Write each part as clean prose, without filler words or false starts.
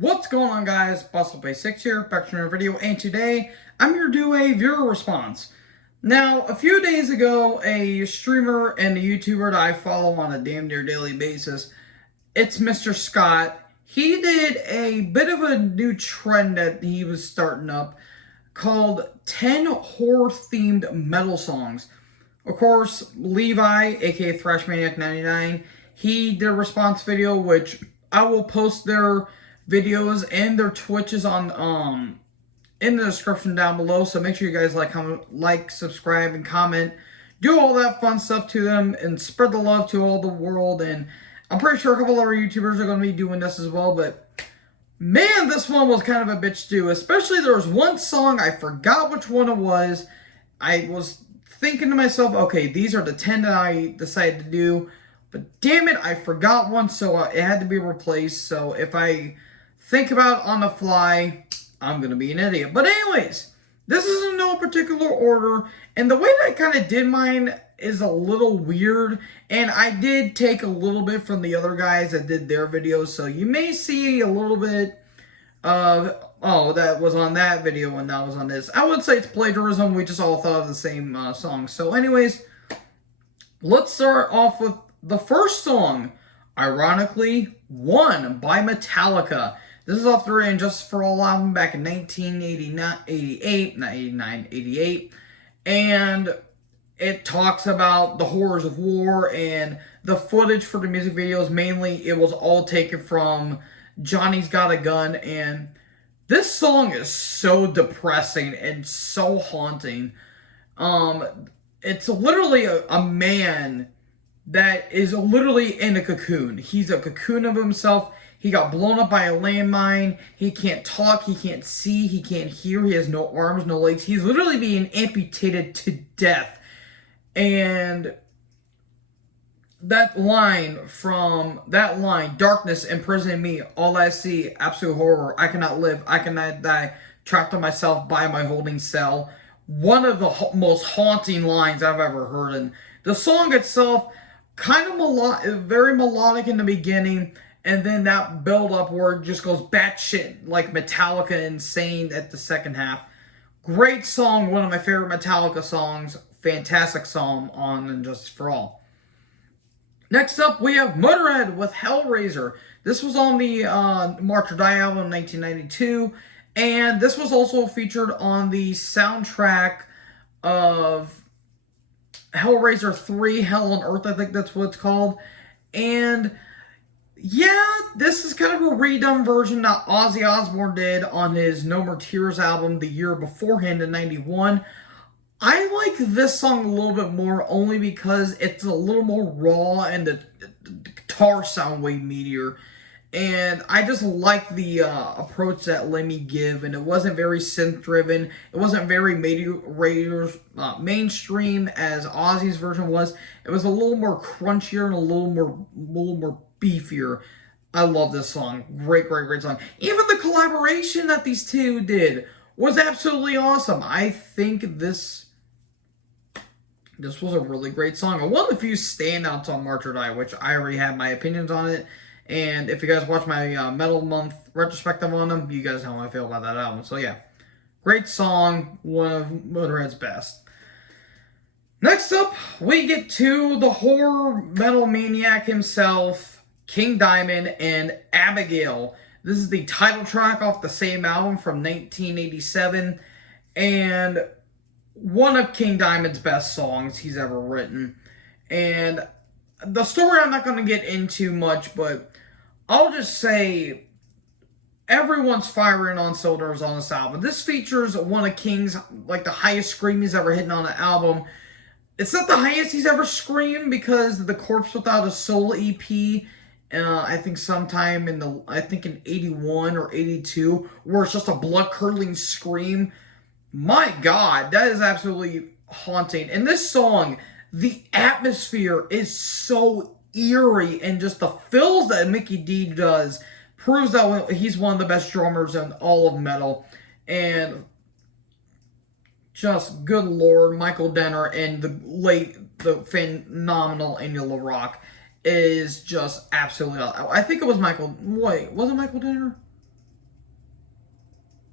What's going on, guys? BustlePay6 here, back to another video, and today I'm here to do a viewer response. Now, a few days ago, a streamer and a YouTuber that I follow on a damn near daily basis, it's Mr. Scott. He did a bit of a new trend that he was starting up called 10 horror-themed metal songs. Of course, Levi, aka ThrashManiac99, he did a response video, which I will post their videos and their Twitches on in the description down below. So make sure you guys like, subscribe, and comment. Do all that fun stuff to them and spread the love to all the world. And I'm pretty sure a couple other YouTubers are going to be doing this as well. But man, this one was kind of a bitch too. Especially there was one song, I forgot which one it was. I was thinking to myself, okay, these are the 10 that I decided to do. But damn it, I forgot one, so it had to be replaced. So if I think about it on the fly, I'm going to be an idiot. But anyways, this is in no particular order. And the way that I kind of did mine is a little weird. And I did take a little bit from the other guys that did their videos. So you may see a little bit of, oh, that was on that video and that was on this. I would say it's plagiarism. We just all thought of the same song. So anyways, let's start off with the first song. Ironically, One by Metallica. This is off their And Justice for All album back in 1988. And it talks about the horrors of war, and the footage for the music videos, mainly it was all taken from Johnny's Got a Gun. And this song is so depressing and so haunting. It's literally a man that is literally in a cocoon. He's a cocoon of himself. He got blown up by a landmine. He can't talk. He can't see. He can't hear. He has no arms, no legs. He's literally being amputated to death. And that line, darkness imprisoning me, all I see, absolute horror. I cannot live. I cannot die. Trapped on myself by my holding cell. One of the most haunting lines I've ever heard. And the song itself, kind of very melodic in the beginning, and then that build up where it just goes batshit like Metallica insane at the second half. Great song, one of my favorite Metallica songs. Fantastic song on And Justice for All. Next up, we have Motorhead with Hellraiser. This was on the March or Die album in 1992, and this was also featured on the soundtrack of Hellraiser 3, Hell on Earth, I think that's what it's called. And yeah, this is kind of a redone version that Ozzy Osbourne did on his No More Tears album the year beforehand in 91. I like this song a little bit more only because it's a little more raw and the guitar sound way meatier. And I just like the approach that Lemmy give, and it wasn't very synth-driven. It wasn't very mainstream as Ozzy's version was. It was a little more crunchier and a little more beefier. I love this song. Great song. Even the collaboration that these two did was absolutely awesome. I think this was a really great song. And one of the few standouts on March or Die, which I already have my opinions on it. And if you guys watch my Metal Month retrospective on them, you guys know how I feel about that album. So yeah, great song, one of Motorhead's best. Next up, we get to the horror metal maniac himself, King Diamond and Abigail. This is the title track off the same album from 1987, and one of King Diamond's best songs he's ever written. And the story I'm not going to get into much, but I'll just say everyone's firing on cylinders on this album. This features one of King's, like, the highest scream he's ever hitting on an album. It's not the highest he's ever screamed because the Corpse Without a Soul EP, I think sometime in 81 or 82, where it's just a blood-curdling scream. My God, that is absolutely haunting. And this song, the atmosphere is so eerie, and just the fills that Mickey D does proves that he's one of the best drummers in all of metal. And just, good Lord, Michael Denner and the phenomenal Enya LaRock is just absolutely... I think it was Michael... Wait, was it Michael Denner?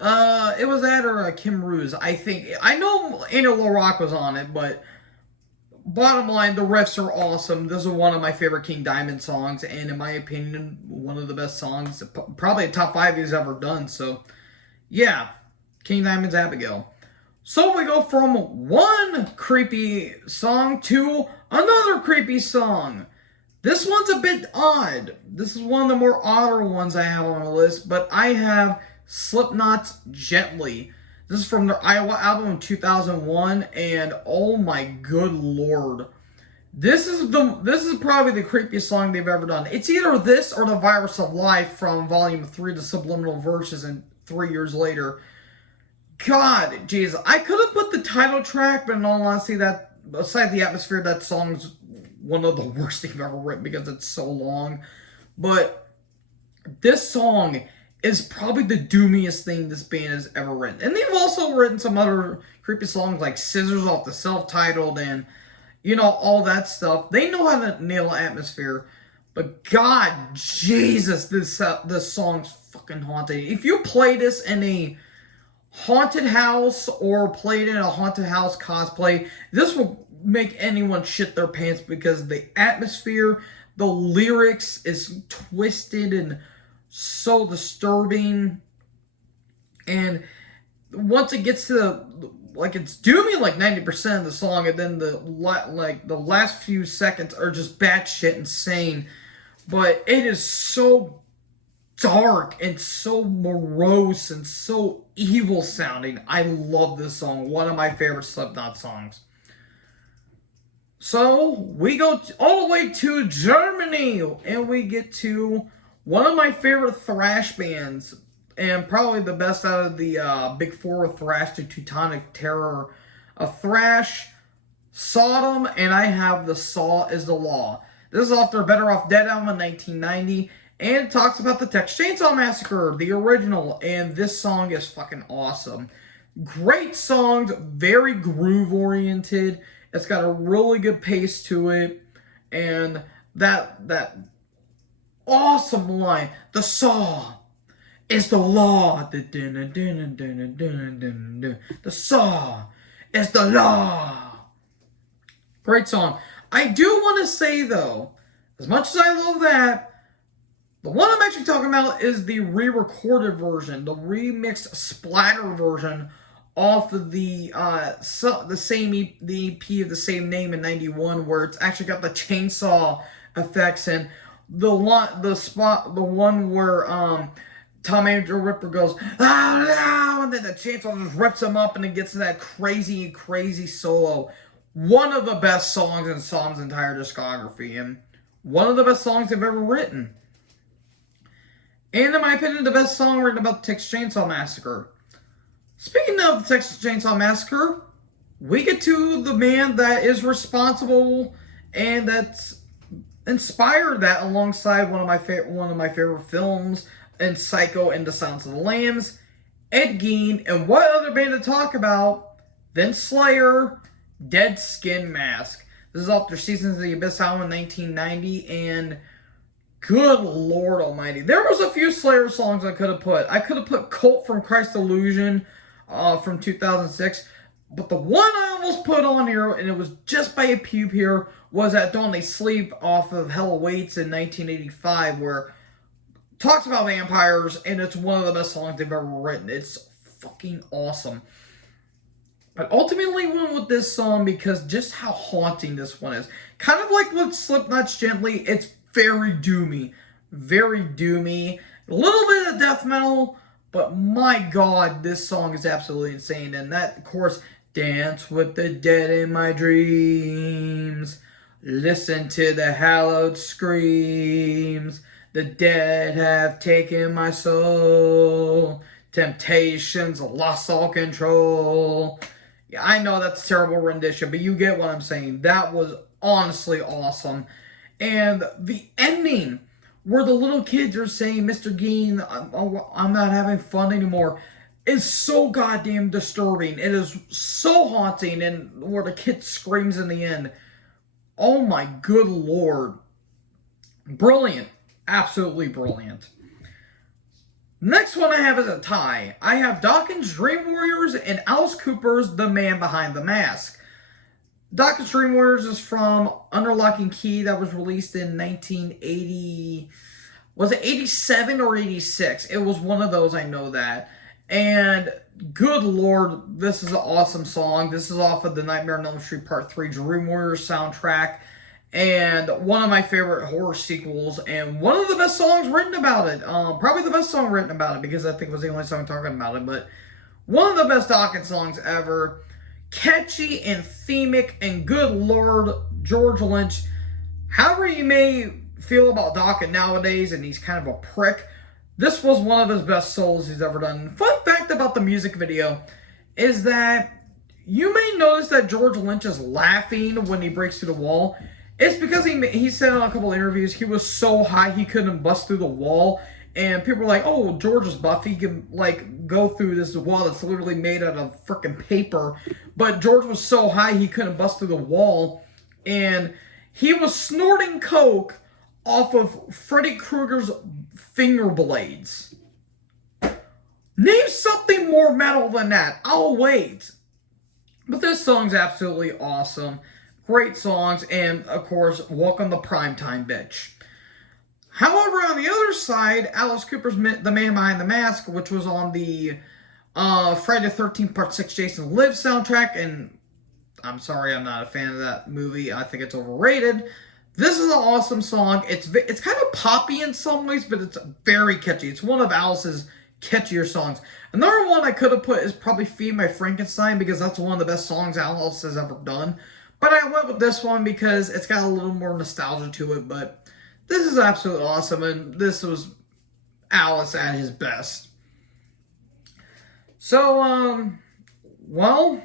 It was that or Kim Ruse. I think I know Angel LaRock was on it, but bottom line, the riffs are awesome. This is one of my favorite King Diamond songs, and in my opinion, one of the best songs, probably a top 5 he's ever done. So, yeah, King Diamond's Abigail. So we go from one creepy song to another creepy song. This one's a bit odd. This is one of the more odder ones I have on the list, but I have Slipknot's Gently. This is from their Iowa album in 2001, and oh my good lord. This is probably the creepiest song they've ever done. It's either this or The Virus of Life from Volume 3 to Subliminal Verses and 3 years later. God, jeez, I could have put the title track, but in all honesty, that aside the atmosphere, that song's one of the worst they've ever written because it's so long. But this song is probably the doomiest thing this band has ever written. And they've also written some other creepy songs like Scissors off the self-titled and, you know, all that stuff. They know how to nail atmosphere. But God, Jesus, this song's fucking haunting. If you play this in a haunted house or played in a haunted house cosplay, this will make anyone shit their pants because the atmosphere, the lyrics is twisted and so disturbing. And once it gets to it's doomy like 90% of the song, and then the last few seconds are just batshit insane. But it is so dark and so morose and so evil sounding. I love this song. One of my favorite Slipknot songs. So we go all the way to Germany, and we get to one of my favorite thrash bands, and probably the best out of the big four of thrash, the Teutonic Terror of thrash, Sodom, and I have The Saw is the Law. This is off their Better Off Dead album in 1990, and it talks about the Texas Chainsaw Massacre, the original, and this song is fucking awesome. Great songs, very groove-oriented. It's got a really good pace to it, and that awesome line, the saw is the law. The saw is the law. Great song. I do want to say, though, as much as I love that, the one I'm actually talking about is the re-recorded version, the remixed splatter version off of the EP of the same name in '91, where it's actually got the chainsaw effects and the one where Tom Angel Ripper goes ah, and then the chainsaw just rips him up and it gets to that crazy solo. One of the best songs in Psalm's entire discography, and one of the best songs they've ever written. And in my opinion, the best song written about the Texas Chainsaw Massacre. Speaking of the Texas Chainsaw Massacre, we get to the man that is responsible and that's inspired that alongside one of my favorite films, and Psycho and The Silence of the Lambs, Ed Gein, and what other band to talk about than Slayer, Dead Skin Mask. This is off their Seasons of the Abyss album in 1990, and good Lord Almighty, there was a few Slayer songs I could have put. I could have put Cult from Christ Illusion from 2006, but the one I almost put on here, and it was just by a pube here, was At Dawn They Sleep off of Hell Awaits in 1985, where it talks about vampires, and it's one of the best songs they've ever written. It's fucking awesome. But ultimately went with this song because just how haunting this one is. Kind of like with Slipknot's Gently, it's very doomy. Very doomy. A little bit of death metal, but my God, this song is absolutely insane. And that, of course, dance with the dead in my dreams. Listen to the hallowed screams. The dead have taken my soul. Temptations lost all control. Yeah, I know that's a terrible rendition, but you get what I'm saying. That was honestly awesome. And the ending, where the little kids are saying, Mr. Gein, I'm not having fun anymore, is so goddamn disturbing. It is so haunting, and where the kid screams in the end. Oh my good Lord. Brilliant. Absolutely brilliant. Next one I have is a tie. I have Dawkins' Dream Warriors and Alice Cooper's The Man Behind the Mask. Dawkins' Dream Warriors is from Under Lock and Key, that was released in 1980. Was it 87 or 86? It was one of those, I know that. And good lord, this is an awesome song. This is off of the Nightmare on Elm Street Part 3 Dream Warriors soundtrack. And one of my favorite horror sequels, and one of the best songs written about it. Probably the best song written about it, because I think it was the only song talking about it. But one of the best Dawkins songs ever. Catchy and themic, and good lord, George Lynch. However you may feel about Dawkins nowadays, and he's kind of a prick, this was one of his best solos he's ever done. Fun fact about the music video is that you may notice that George Lynch is laughing when he breaks through the wall. It's because he said on a couple of interviews he was so high he couldn't bust through the wall. And people were like, oh, George is buff. He can, like, go through this wall that's literally made out of freaking paper. But George was so high he couldn't bust through the wall. And he was snorting coke off of Freddy Krueger's finger blades. Name something more metal than that. I'll wait. But this song's absolutely awesome. Great songs, and of course, welcome to Primetime, bitch. However, on the other side, Alice Cooper's The Man Behind the Mask, which was on the Friday the 13th Part 6 Jason Lives soundtrack, and I'm sorry, I'm not a fan of that movie. I think it's overrated. This is an awesome song. It's kind of poppy in some ways, but it's very catchy. It's one of Alice's catchier songs. Another one I could have put is probably Feed My Frankenstein, because that's one of the best songs Alice has ever done. But I went with this one because it's got a little more nostalgia to it. But this is absolutely awesome, and this was Alice at his best. So, well,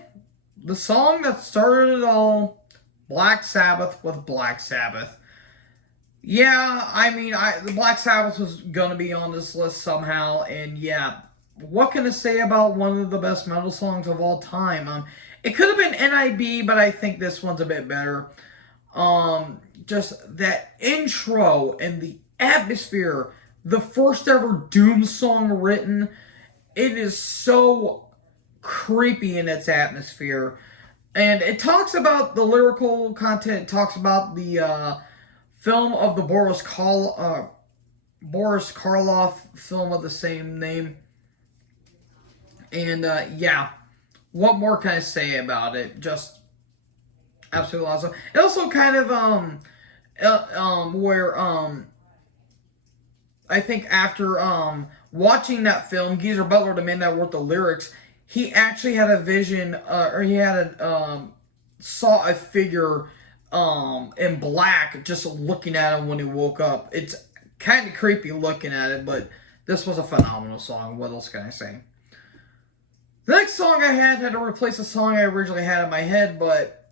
the song that started it all, Black Sabbath with Black Sabbath. Yeah, I mean, the Black Sabbath was going to be on this list somehow, and yeah, what can I say about one of the best metal songs of all time? It could have been NIB, but I think this one's a bit better. Just that intro and the atmosphere, the first ever Doom song written, it is so creepy in its atmosphere. And it talks about the lyrical content, it talks about the film of the Boris Karloff film of the same name. And yeah, what more can I say about it? Just absolutely awesome. It also kind of where I think after watching that film, Geezer Butler, the man that wrote the lyrics, he actually had a vision, or he had saw a figure in black just looking at him when he woke up. It's kind of creepy looking at it, but this was a phenomenal song. What else can I say? The next song I had to replace a song I originally had in my head, but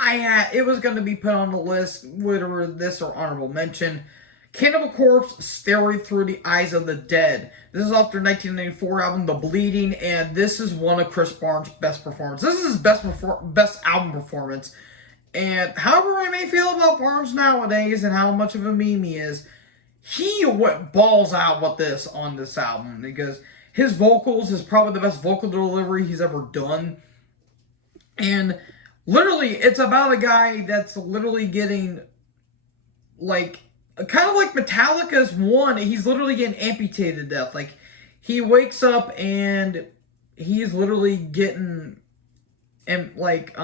it was going to be put on the list, whether this or honorable mention. Cannibal Corpse, Staring Through the Eyes of the Dead. This is off their 1994 album, The Bleeding, and this is one of Chris Barnes' best performances. This is his best album performance. And however I may feel about Barnes nowadays and how much of a meme he is, he went balls out with this on this album, because his vocals is probably the best vocal delivery he's ever done. And literally, it's about a guy that's literally getting, like, kind of like Metallica's One. He's literally getting amputated to death. Like, he wakes up and he's literally getting, amputated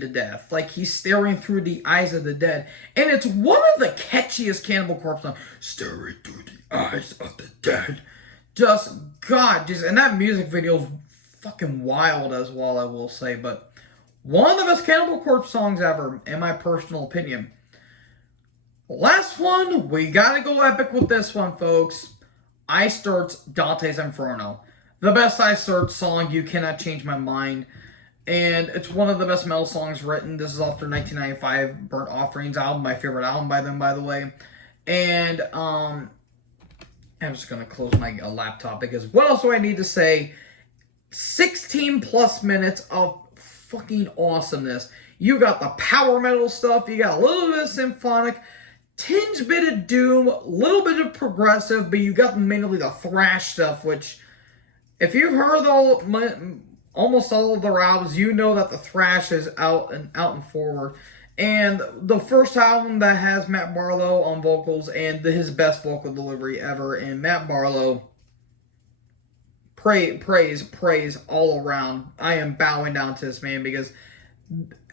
to death. Like, he's staring through the eyes of the dead. And it's one of the catchiest Cannibal Corpse songs. Staring through the eyes of the dead. And that music video is fucking wild as well, I will say. But one of the best Cannibal Corpse songs ever, in my personal opinion. Last one, we gotta go epic with this one, folks. Ice Dirt's Dante's Inferno. The best Ice Dirt song, You Cannot Change My Mind. And it's one of the best metal songs written. This is off their 1995 Burnt Offerings album, my favorite album by them, by the way. And I'm just going to close my laptop, because what else do I need to say? 16 plus minutes of fucking awesomeness. You got the power metal stuff. You got a little bit of symphonic. tinge bit of doom, a little bit of progressive, but you got mainly the thrash stuff, which, if you've heard almost all of their albums, you know that the thrash is out and forward. And the first album that has Matt Barlow on vocals and his best vocal delivery ever, and Matt Barlow, praise all around. I am bowing down to this man because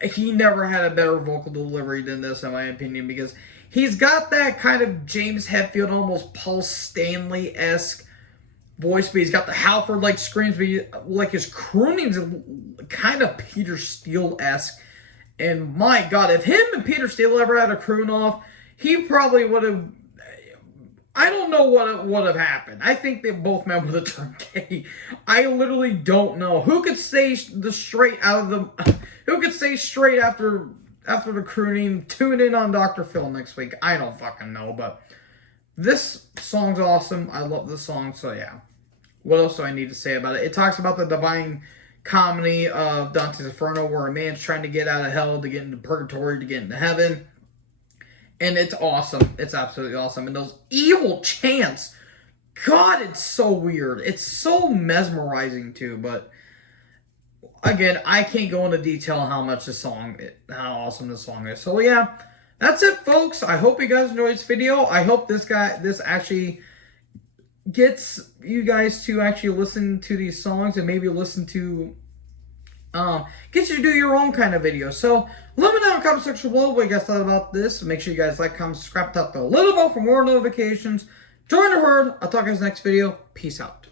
he never had a better vocal delivery than this, in my opinion, because he's got that kind of James Hetfield, almost Paul Stanley-esque voice, but he's got the Halford-like screams, but like his crooning's kind of Peter Steele-esque. And my God, if him and Peter Steele ever had a croon off, he probably would have. I don't know what would have happened. I think they both men would have turned gay. I literally don't know. Who could say the straight out of the? Who could say straight after the crooning? Tune in on Dr. Phil next week. I don't fucking know, but this song's awesome. I love this song. So yeah, what else do I need to say about it? It talks about the divine comedy of Dante's Inferno, where a man's trying to get out of hell to get into purgatory to get into heaven. And it's awesome. It's absolutely awesome. And those evil chants, God, it's so weird. It's so mesmerizing too. But again, I can't go into detail on how awesome this song is. So yeah, that's it, folks. I hope you guys enjoyed this video. I hope this actually gets you guys to actually listen to these songs and maybe listen to get you to do your own kind of video. So let me know in the comment section below what you guys thought about this. Make sure you guys like, comment, subscribe, tap the little bell for more notifications. Join the herd. I'll talk to you guys next video. Peace out.